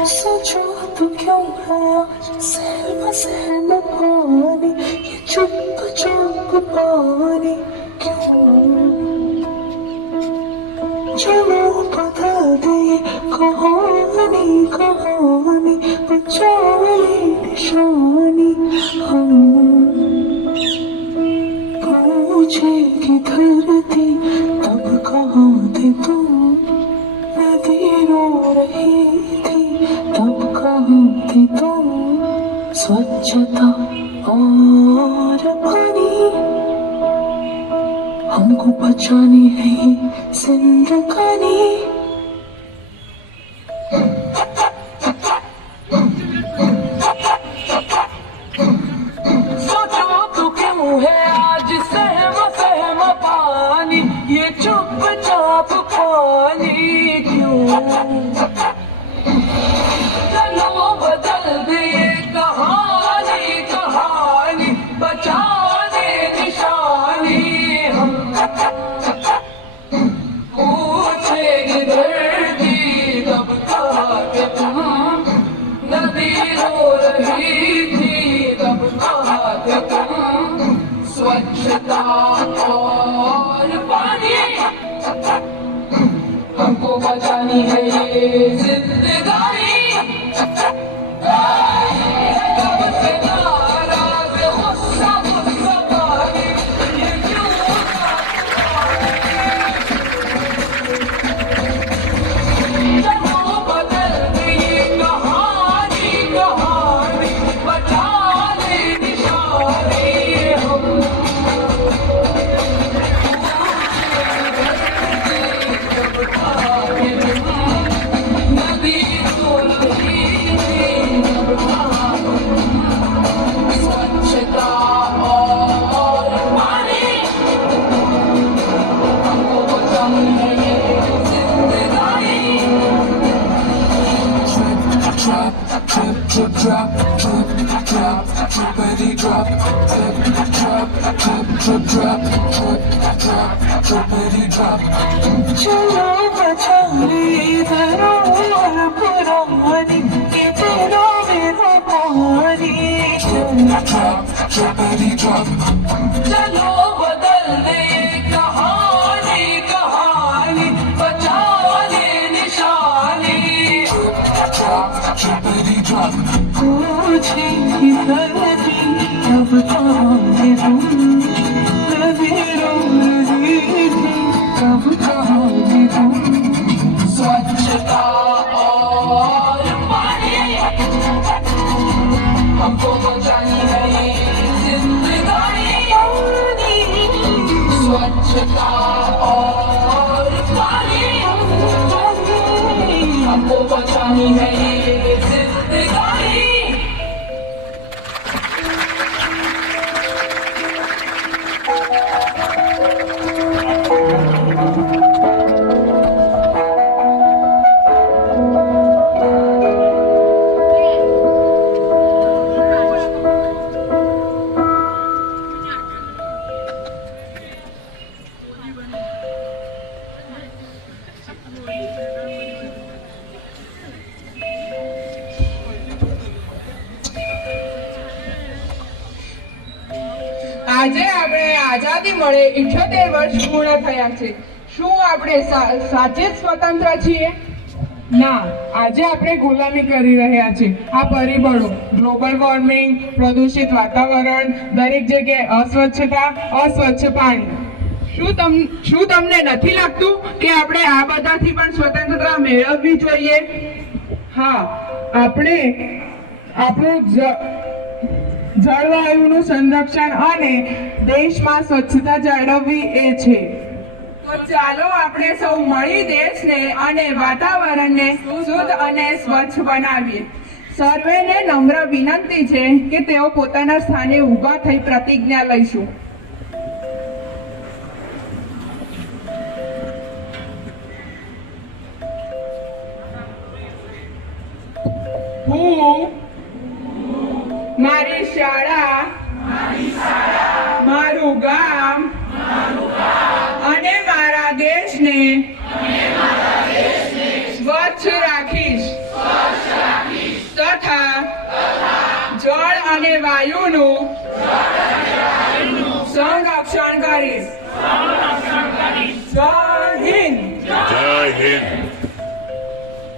क्यों है आज सहम सहम पानी ये चुप चुप पानी क्यों चलो बदल दे कहानी कहानी बचा ले निशानी हम पूछेगी धरती तब कहाँ थे तुम नदी रो रही थी तब कहाँ थे तुम स्वच्छता और पानी हमको बचानी है ये जिंदगानी बचानी है ये जिंदगानी drip, drip, drop, drip, drop, drippity drop, drip, drop, drip, drip, drop, drip, drop, drippity drop. चलो बचा ले दरार पुरानी ये तेरा मेरा पानी Drop, drippity drop, चलो बदल दे कहानी कहानी बचा ले निशानी drop, drippity drop. पूछेगी धरती अब कहाँ थे तुम नदी रो रही थी कब कहाँ थे तुम स्वच्छता और पानी हमको बचानी है ये जिंदगानी स्वच्छता और पानी हमको बचानी है આજે આપણે આઝાદી મળે ઇઠ્યોતેર વર્ષ પૂર્ણ થયા છે. શું આપણે સાચે જ સ્વતંત્ર છીએ? ના, આજે આપણે ગુલામી કરી રહ્યા છીએ. આ પરિબળો ગ્લોબલ વોર્મિંગ પ્રદૂષિત વાતાવરણ, દરેક જગ્યાએ અસ્વચ્છતા અસ્વચ્છ પાણી શું તમ, શું તમને નથી લાગતું કે આપણે આ બધાથી પણ સ્વતંત્રતા મેળવવી જોઈએ? હા, આપણે આપણું જળવાયુનું સંરક્ષણ અને દેશમાં સ્વચ્છતા જાળવવી એ છે. ચાલો આપણે સૌ મળી દેશને અને વાતાવરણને શુદ્ધ અને સ્વચ્છ બનાવીએ. સર્વેને નમ્ર વિનંતી છે કે તેઓ પોતાના સ્થાને ઊભા થઈ પ્રતિજ્ઞા લઈશું. હું, મારી શાળા મારું દેશને સ્વચ્છ રાખીશ. તથા જળ અને વાયુનું સંરક્ષણ કરીશ. સંરક્ષણ કરીશ